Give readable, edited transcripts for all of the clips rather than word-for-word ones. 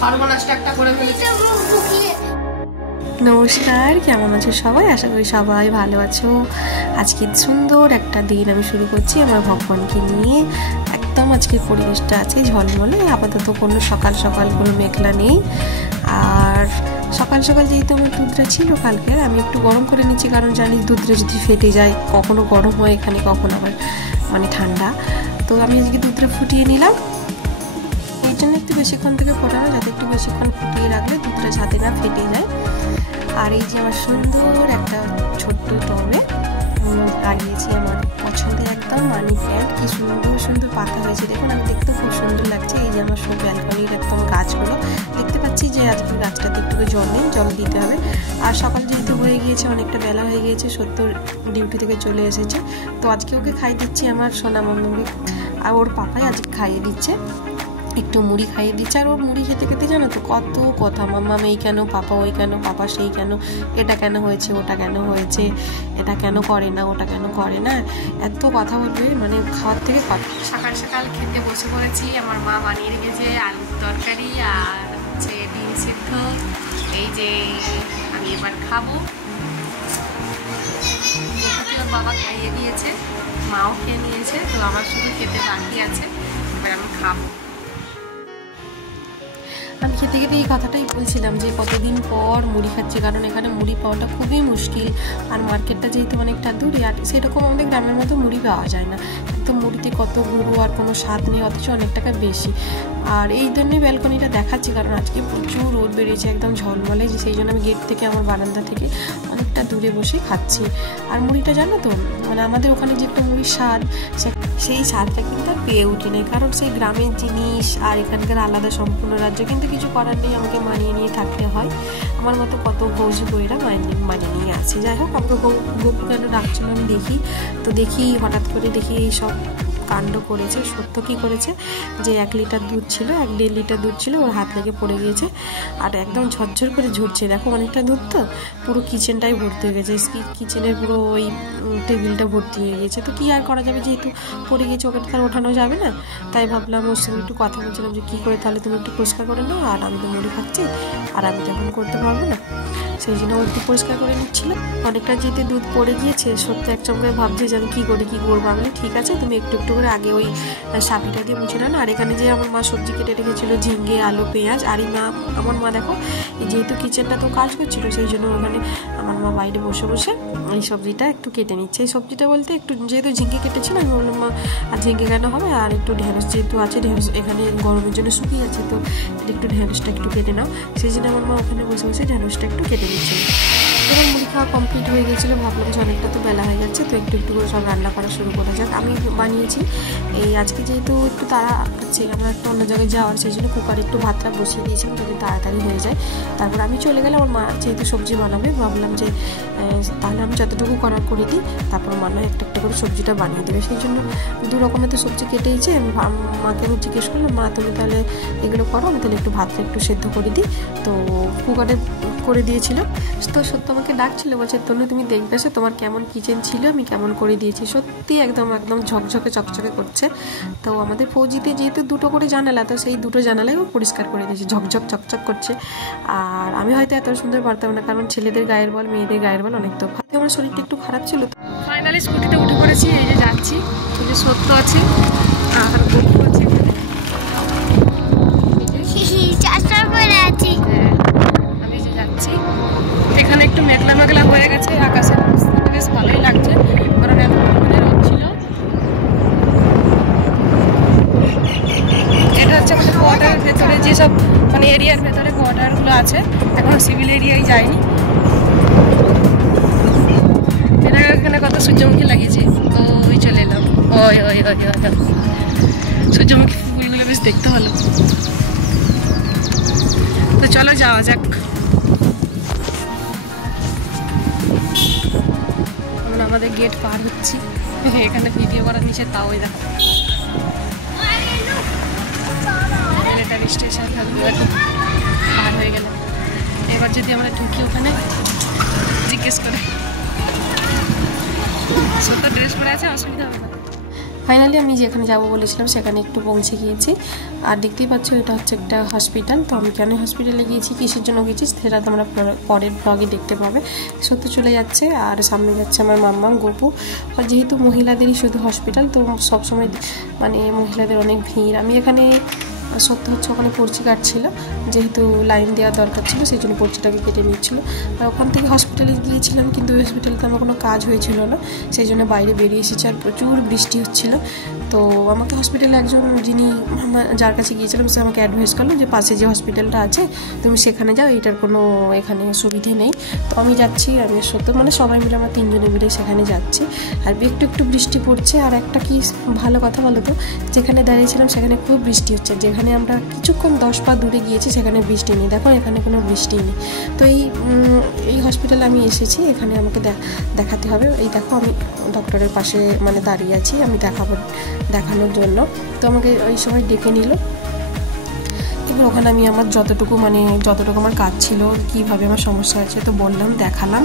সর্বনাশটা একটা করে ফেলেছি। নমস্কার, কেমন আছো সবাই? আশা করি সবাই ভালো আছো। আজকে সুন্দর একটা দিন আমি শুরু করছি আমার ভগবানকে নিয়ে। একদম আজকে পরিবেশটা আছে ঝলমলে, আপাতত কোনো সকাল সকাল কোনো মেঘলা নেই। আর সকাল সকাল যেহেতু আমার দুধটা ছিল কালকে, আমি একটু গরম করে নিচ্ছি, কারণ জানি দুধটা যদি ফেটে যায়, কখনো গরম হয় এখানে, কখনো আবার মানে ঠান্ডা। তো আমি আজকে দুধটা ফুটিয়ে নিলাম। এই জন্য একটু বেশিক্ষণ থেকে ফোটানো, যাতে একটু বেশিক্ষণ ফুটিয়ে রাখলে দুধটা যাতে না ফেটে যায়। আর এই যে আমার সুন্দর একটা ছোট্ট টবে লাগিয়েছি আমার পছন্দের একদম মানি প্ল্যান্ট। কি সুন্দর সুন্দর পাতা হয়েছে দেখুন, আমি দেখতে খুব সুন্দর লাগছে। এই যে আমার সব ব্যালকনির একদম গাছগুলো দেখতে পাচ্ছি যে আজকে গাছটাতে একটু জল নেই, জল দিতে হবে। আর সকাল যেহেতু হয়ে গিয়েছে, অনেকটা বেলা হয়ে গিয়েছে, সত্য ডিউটি থেকে চলে এসেছে। তো আজকে ওকে খাইয়ে দিচ্ছি, আমার সোনা মাম্মাকে। আর ওর পাপাই আজকে খাইয়ে দিচ্ছে, একটু মুড়ি খাইয়ে দিচ্ছে। আর ওর মুড়ি খেতে খেতে জানো তো কত কথা, মাম্মা এই কেন, পাপা ওই কেন, পাপা সেই কেন, এটা কেন হয়েছে, ওটা কেন হয়েছে, এটা কেন করে না, ওটা কেন করে না, এত কথা বলবে মানে খাওয়ার থেকে কথা। সকাল সকাল খেতে বসে পড়েছি। আমার মা বানিয়ে রেখেছে আলুর তরকারি আর হচ্ছে ডিম সিদ্ধ। এই যে আমি এবার খাবো। ওর বাবা খাইয়ে দিয়েছে, মাও খেয়ে নিয়েছে, তো আমার শুধু খেতে বাকি আছে, এবার আমি খাবো। আমি খেতে খেতে এই কথাটাই বলছিলাম যে কতদিন পর মুড়ি খাচ্ছি, কারণ এখানে মুড়ি পাওয়াটা খুবই মুশকিল। আর মার্কেটটা যেহেতু অনেকটা দূরে, আর সেরকম আমাদের গ্রামের মতো মুড়ি পাওয়া যায় না। একদম মুড়িতে কত গুঁড়ো আর কোনো স্বাদ নেই, অথচ অনেক টাকা বেশি। আর এই জন্যই ব্যালকনিটা দেখাচ্ছি, কারণ আজকে প্রচুর রোদ বেরিয়েছে, একদম ঝলমলে। সেই জন্য আমি গেট থেকে, আমার বারান্দা থেকে অনেকটা দূরে বসে খাচ্ছি। আর মুড়িটা জানো তো, মানে আমাদের ওখানে যে একটা মুড়ির স্বাদ, সেই স্বাদটা কিন্তু আর পেয়ে উঠিনি, কারণ সেই গ্রামের জিনিস আর এখানকার আলাদা সম্পূর্ণ রাজ্য। কিন্তু কিছু করার নেই, আমাকে মানিয়ে নিয়ে থাকতে হয়। আমার মতো কত ভৌজি বইরা মানিয়ে নিয়ে আছে। যাই হোক, আমাকে গপু কেন ডাকছিল আমি দেখি, তো দেখি হঠাৎ করে দেখি এই সব কাণ্ড করেছে। সত্য কি করেছে যে 1 লিটার দুধ ছিল, 1-1.5 লিটার দুধ ছিল, ওর হাত লেগে পড়ে গিয়েছে। আর একদম ঝরঝর করে ঝরছে, দেখো অনেকটা দুধ তো, পুরো কিচেনটাই ভর্তি হয়ে গেছে, কিচেনের পুরো ওই টেবিলটা ভর্তি হয়ে গেছে। তো কি আর করা যাবে, যেহেতু পড়ে গেছে, ওকে তার ওঠানো যাবে না। তাই ভাবলাম ওর সঙ্গে একটু কথা বলছিলাম যে কী করে তাহলে তুমি একটু পরিষ্কার করে নাও, আর আমি তো মুড়ি খাচ্ছি, আর আমি তখন করতে পারবো না, সেই জন্য ও একটু পরিষ্কার করে নিচ্ছিল। অনেকটা যেতে দুধ পড়ে গিয়েছে, সত্যি এক চমকে ভাবছে যে আমি কী করবো। আমি ঠিক আছে, তুমি একটু একটু করে আগে ওই সাবিটা দিয়ে মুছে নাও। আর এখানে যে আমার মা সবজি কেটে রেখেছিলো, ঝিঙ্গে, আলু, পেঁয়াজ। আর এই আমার মা দেখো, যেহেতু কিচেনটা তো কাজ করছিল, সেই জন্য ওখানে আমার মা বাইরে বসে বসে এই সবজিটা একটু কেটে নিচ্ছে। এই সবজিটা বলতে একটু, যেহেতু ঝিঙ্গে কেটেছিল, আমি বললাম মা আর ঝিঙ্গে কেন হবে, আর একটু ঢেঁড়স যেহেতু আছে, ঢেঁড়স এখানে গরমের জন্য শুকিয়ে আছে, তো একটু ঢেঁড়সটা একটু কেটে নাও। সেই জন্য আমার মা ওখানে বসে বসে ঢেঁড়সটা একটু কেটে নিচ্ছিল। এবার মুড়ি খাওয়া কমপ্লিট হয়ে গিয়েছিলো, ভাবলাম যে অনেকটা তো বেলা হয়ে যাচ্ছে, তো একটু একটু করে সব রান্না করা শুরু করা যাক। আমি বানিয়েছি এই আজকে, যেহেতু একটু তাড়া আছে, আমরা একটু অন্য জায়গায় যাওয়ার, সেই জন্য কুকারে একটু ভাতটা বসিয়ে দিয়েছিলাম যাতে তাড়াতাড়ি হয়ে যায়। তারপর আমি চলে গেলে, আমার মা যেহেতু সবজি বানাবে, ভাবলাম যে তাহলে আমি যতটুকু করার করে দিই, তারপর মা নয় একটা একটা করে সবজিটা বানিয়ে দেবে। সেই জন্য 2 রকমের তো সবজি কেটেইছে। মাকে আমি জিজ্ঞেস করলাম, মা তুমি তাহলে এগুলো করো, আমি তাহলে একটু ভাতটা একটু সেদ্ধ করে দিই। তো কুকারে করে দিয়েছিল। তো সত্য আমাকে ডাকছিল, বলছে তনু তুমি দেখবে সে তোমার কেমন কিচেন ছিল, আমি কেমন করে দিয়েছি। সত্যি একদম একদম ঝকঝকে চকচকে করছে। তো আমাদের ফৌজিতে যেহেতু 2টো করে জানালা, তো সেই 2টো জানালায়ও পরিষ্কার করে দিয়েছি, ঝকঝক চকচক করছে। আর আমি হয়তো এত সুন্দর পারতাম না, কারণ ছেলেদের গায়ের বল, মেয়েদের গায়ের বল অনেক তো। আমার শরীরটা একটু খারাপ ছিল। ফাইনালি স্কুটিতে উঠে পড়েছি, এই যে যাচ্ছি, এই যে সত্য আছি আর গপু আছে, আমি যে যাচ্ছি। এখানে একটু মেঘলা মেঘলা হয়ে গেছে, আকাশের অবস্থাটা বেশ ভালোই লাগছে, কারণ এত পরিমাণে রোদ ছিল। এটা হচ্ছে আমাদের কোয়ার্টারের ভেতরে, যেসব মানে এরিয়ার ভেতরে কোয়ার্টারগুলো আছে, এখনো সিভিল এরিয়ায় যায়নি। এটা এখানে কত সূর্যমুখী লাগিয়েছে, ওই চলে এলাম, ওই ওই ওই ওই সূর্যমুখী ফুলগুলো বেশ দেখতে ভালো। তো চলো যাওয়া যাক। আমরা আমাদের গেট পার হচ্ছি, এখানে ভিডিও করার নিচে, তাও দেখো মিলিটারি স্টেশন পার হয়ে গেলাম। এবার যদি আমরা ঢুকি ওখানে, জিজ্ঞেস করে, সত্য ড্রেস পরে আছে, অসুবিধা হবে না। ফাইনালি আমি যেখানে যাব বলেছিলাম সেখানে একটু পৌঁছে গিয়েছি। আর দেখতেই পাচ্ছ এটা হচ্ছে একটা হসপিটাল। তো আমি কেন হসপিটালে গিয়েছি, কিসের জন্য গিয়েছি, সেটা তোমরা পরের ব্লগে দেখতে পাবে। সত্য চলে যাচ্ছে আর সামনে যাচ্ছে আমার মাম্মাম, গপু। আর যেহেতু মহিলাদেরই শুধু হসপিটাল, তো সবসময় মানে মহিলাদের অনেক ভিড়। আমি এখানে সত্য হচ্ছে ওখানে পর্চি কাটছিল, যেহেতু লাইন দেওয়ার দরকার ছিল সেই জন্য পর্চিটাকে কেটে নিচ্ছিল। আর ওখান থেকে হসপিটালে গিয়েছিলাম, কিন্তু হসপিটালে তো আমার কোনো কাজ হয়েছিল না, সেই জন্য বাইরে বেরিয়ে এসেছি। আর প্রচুর বৃষ্টি হচ্ছিল। তো আমাকে হসপিটালে একজন যিনি যার কাছে গিয়েছিলাম সে আমাকে অ্যাডভাইস করলো যে পাশে যে হসপিটালটা আছে তুমি সেখানে যাও, এইটার কোনো এখানে সুবিধে নেই। তো আমি যাচ্ছি, আমি সত্য মানে সবাই মিলে আমরা 3 জনে মিলে সেখানে যাচ্ছি। আর একটু একটু বৃষ্টি পড়ছে। আর একটা কি ভালো কথা বলো তো, যেখানে দাঁড়িয়েছিলাম সেখানে খুব বৃষ্টি হচ্ছে, যেখানে আমরা কিছুক্ষণ 10 পা দূরে গিয়েছি সেখানে বৃষ্টি নেই। দেখো এখানে কোনো বৃষ্টি নেই। তো এই হসপিটালে আমি এসেছি, এখানে আমাকে দেখাতে হবে। এই দেখো আমি ডক্টরের পাশে মানে দাঁড়িয়ে আছি, আমি দেখানোর জন্য। তো আমাকে ওই সময় ডেকে নিল। এবার ওখানে আমি আমার যতটুকু আমার কাজ ছিল, কীভাবে আমার সমস্যা আছে তো বললাম, দেখালাম।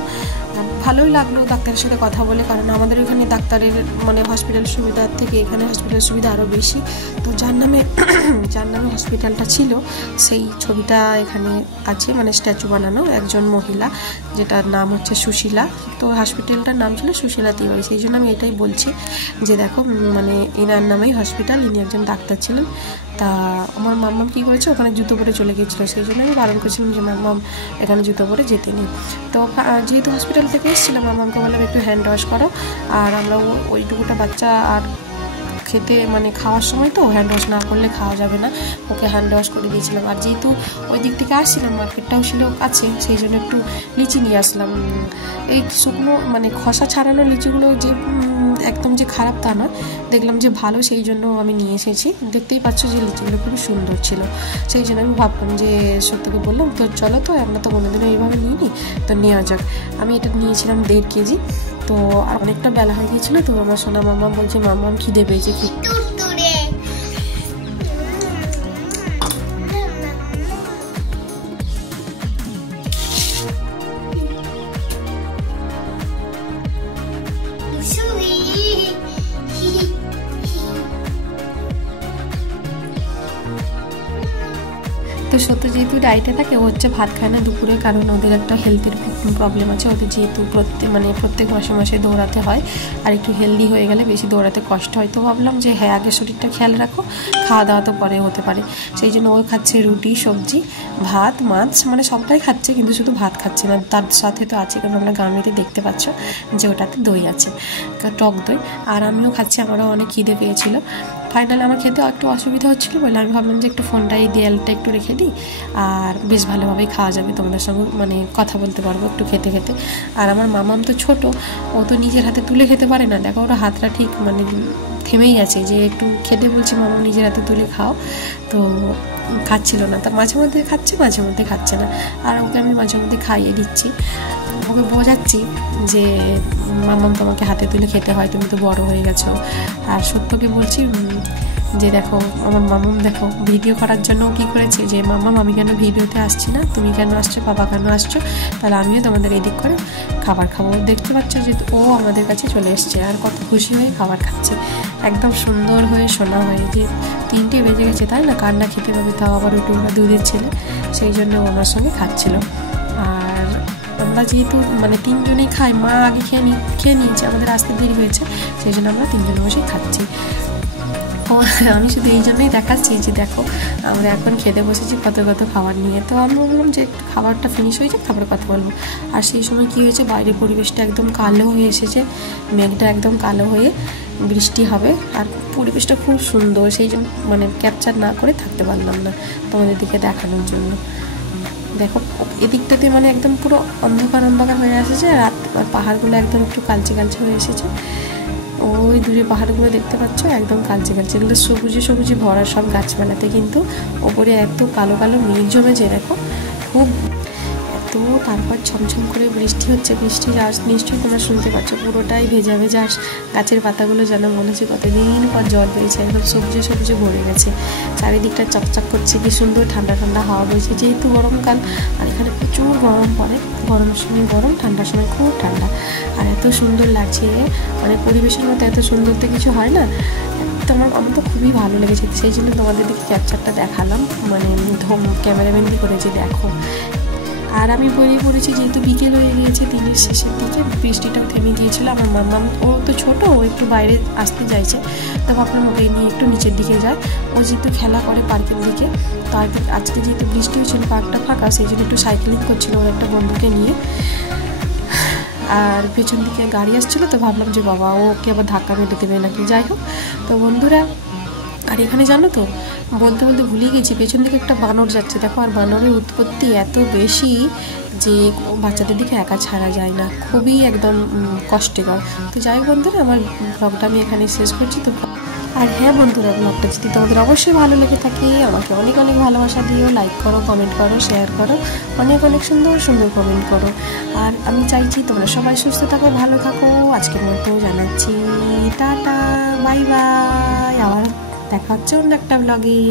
ভালোই লাগলো ডাক্তারের সাথে কথা বলে, কারণ আমাদের এখানে ডাক্তারের মানে হসপিটাল সুবিধার থেকে এখানে হসপিটালের সুবিধা আরও বেশি। তো যার নামে হসপিটালটা ছিল সেই ছবিটা এখানে আছে, মানে স্ট্যাচু বানানো, একজন মহিলা যেটার নাম হচ্ছে সুশীলা। তো হসপিটালটার নাম ছিল সুশীলা তিওয়ারি। সেই জন্য আমি এটাই বলছি যে দেখো মানে এনার নামেই হসপিটাল, ইনি একজন ডাক্তার ছিলেন। তা আমার মাম্মাম কী করেছে, ওখানে জুতো পরে চলে গিয়েছিলো, সেই জন্য আমি বারণ করেছিলাম যে মাম্মাম এখানে জুতো পরে যেতে নেই। তো যেহেতু হসপিটাল থেকে এসেছিলাম, মাম্মামকে বললাম একটু হ্যান্ড ওয়াশ করো। আর আমরা ওইটুকুটা বাচ্চা আর খেতে মানে খাওয়ার সময় তো হ্যান্ড ওয়াশ না করলে খাওয়া যাবে না, ওকে হ্যান্ড ওয়াশ করে দিয়েছিলাম। আর যেহেতু ওই দিক থেকে আসছিলাম, মার্কেটটাও ছিল কাছে, সেই জন্য একটু লিচি নিয়ে আসলাম। এই শুকনো মানে খসা ছাড়ানো লিচিগুলো যে একদম যে খারাপ তা না, দেখলাম যে ভালো, সেই জন্য আমি নিয়ে এসেছি। দেখতেই পাচ্ছ যে লিচিগুলো খুবই সুন্দর ছিল, সেই জন্য আমি ভাবলাম যে সত্যকে বললাম তো চলো, তো আমরা তো কোনোদিনও এইভাবে নিইনি, তো নেওয়া যাক। আমি এটা নিয়েছিলাম 1.5 কেজি। তো আর অনেকটা বেলা হয়ে গিয়েছিলো। তো আমার সোনা মাম্মাম বলছে মাম্মাম খিদে পেয়েছে। তো সত্য যেহেতু ডায়েটে থাকে, ও হচ্ছে ভাত খায় না দুপুরে, কারণ ওদের একটা হেলথের প্রবলেম আছে। ওদের যেহেতু প্রত্যেক মাসে দৌড়াতে হয়, আর একটু হেলদি হয়ে গেলে বেশি দৌড়াতে কষ্ট হয়। তো ভাবলাম যে হ্যাঁ, আগে শরীরটা খেয়াল রাখো, খাওয়া দাওয়া তো পরে হতে পারে। সেই জন্য ও খাচ্ছে রুটি, সবজি, ভাত, মাছ, মানে সবটাই খাচ্ছে, কিন্তু শুধু ভাত খাচ্ছে না। তার সাথে তো আছে, কারণ আমরা গামিতে দেখতে পাচ্ছ যে ওটাতে দই আছে, টক দই। আর আমিও খাচ্ছি, আমারও অনেক খিদে পেয়েছিল। ফাইনালি আমার খেতে একটু অসুবিধা হচ্ছিলো বলে আমি ভাবলাম যে একটু ফোনটা এই দেয়ালটা একটু রেখে দিই, আর বেশ ভালোভাবেই খাওয়া যাবে, তোমাদের সঙ্গে মানে কথা বলতে পারবো একটু খেতে খেতে। আর আমার মামাম তো ছোট, ও তো নিজের হাতে তুলে খেতে পারে না। দেখো ওরা হাতটা ঠিক মানে থেমেই আছে, যে একটু খেতে বলছি মামাম নিজের হাতে তুলে খাও, তো খাচ্ছিল না। তা মাঝে মধ্যে খাচ্ছে, মাঝে মধ্যে খাচ্ছে না। আর ওকে আমি মাঝে মধ্যে খাইয়ে দিচ্ছি, ওকে বোঝাচ্ছি যে মামাম তোমাকে হাতে তুলে খেতে হয়, তুমি তো বড় হয়ে গেছো। আর সত্যকে বলছি যে দেখো আমার মামাম দেখো ভিডিও করার জন্য কী করেছে, যে মামাম আমি কেন ভিডিওতে আসছি না, তুমি কেন আসছো, বাবা কেন আসছো, তাহলে আমিও তোমাদের এদিক করে খাবার খাবো। দেখতে পাচ্ছ যে ও আমাদের কাছে চলে এসছে, আর কত খুশি হয়ে খাবার খাচ্ছে, একদম সুন্দর হয়ে শোনা হয়ে। যে 3টে বেজে গেছে, তাই না, কান্না খেতে পাবে, তাও আবার ওটা দুধের ছেলে, সেই জন্য ও আমার সঙ্গে খাচ্ছিল। আর আমরা যেহেতু মানে 3 জনেই খাই, মা আগে খেয়ে নিয়েছে, আমাদের আসতে দেরি হয়েছে, সেই জন্য আমরা 3 জনে বসেই খাচ্ছি। আমি শুধু এই জন্যই দেখাচ্ছি যে দেখো আমরা এখন খেতে বসেছি কত খাবার নিয়ে। তো আমি বললাম যে একটু খাবারটা ফিনিশ হয়ে যাক, তারপরে কথা বলবো। আর সেই সময় কী হয়েছে, বাইরের পরিবেশটা একদম কালো হয়ে এসেছে, মেঘটা একদম কালো হয়ে বৃষ্টি হবে, আর পরিবেশটা খুব সুন্দর, সেই জন্য মানে ক্যাপচার না করে থাকতে পারলাম না তোমাদের দিকে দেখানোর জন্য। দেখো এদিকটাতে মানে একদম পুরো অন্ধকার হয়ে এসেছে, রাত পাহাড়গুলো একদম একটু কালচে হয়ে এসেছে। ওই দূরে পাহাড়গুলো দেখতে পাচ্ছ একদম কালচে, এগুলো সবুজে ভরা সব গাছপালাতে, কিন্তু ওপরে এত কালো মেঘ জমেছে। দেখো খুব এত তো তারপর ছমছম করে বৃষ্টি হচ্ছে, বৃষ্টির আওয়াজ নিশ্চয়ই তোমরা শুনতে পাচ্ছ, পুরোটাই ভেজা ভেজা। গাছের পাতাগুলো যেন মনে হচ্ছে কতদিন পর জল পেয়েছে, একদম সবুজে সবুজে ভরে গেছে, চারিদিকটা চকচক করছে, কি সুন্দর ঠান্ডা ঠান্ডা হাওয়া বইছে। যেহেতু গরমকাল আর এখানে প্রচুর গরম পড়ে, গরমের সময় গরম, ঠান্ডার সময় খুব ঠান্ডা। আর এত সুন্দর লাগছে, মানে পরিবেশের মতো এত সুন্দর তো কিছু হয় না। আমার তো খুবই ভালো লেগেছে, সেই জন্য তোমাদের দিকে ক্যাপচারটা দেখালাম, মানে ক্যামেরাম্যানই করেছি দেখো। আর আমি বেরিয়ে পড়েছি, যেহেতু বিকেল হয়ে গিয়েছে, দিনের শেষের দিকে বৃষ্টিটাও থেমে গিয়েছিলো। আমার মামা, ও তো ছোটো, ও একটু বাইরে আসতে চাইছে, তো ভাবলাম ওকে নিয়ে একটু নিচের দিকে যায়। ও যেহেতু খেলা করে পার্কের দিকে, তো আজকে যেহেতু বৃষ্টি হচ্ছিল, পার্কটা ফাঁকা, সেই জন্য একটু সাইকেলিং করছিল ওর একটা বন্ধুকে নিয়ে। আর পেছন দিকে গাড়ি আসছিলো, তো ভাবলাম যে বাবা ওকে আবার ধাক্কা মেরে দেবে নাকি, যাই হোক। তো বন্ধুরা, আর এখানে জানো তো, বলতে বলতে ভুলে গেছি, পেছন দিকে একটা বানর যাচ্ছে দেখো। আর বানরের উৎপত্তি এত বেশি যে বাচ্চাদের দিকে একা ছাড়া যায় না, খুবই একদম কষ্টকর। তো যাই হোক বন্ধুরা, আমার ব্লগটা আমি এখানে শেষ করছি। তো আর হ্যাঁ বন্ধুরা, ব্লগটা যদি তোমাদের অবশ্যই ভালো লেগে থাকে, আমাকে অনেক অনেক ভালোবাসা দিও, লাইক করো, কমেন্ট করো, শেয়ার করো, অনেক অনেক সুন্দর সুন্দর কমেন্ট করো। আর আমি চাইছি তোমরা সবাই সুস্থ থাকো, ভালো থাকো। আজকের মতো জানাচ্ছি টাটা, বাই বাই, আবার দেখা হচ্ছে অন্য একটা ব্লগে।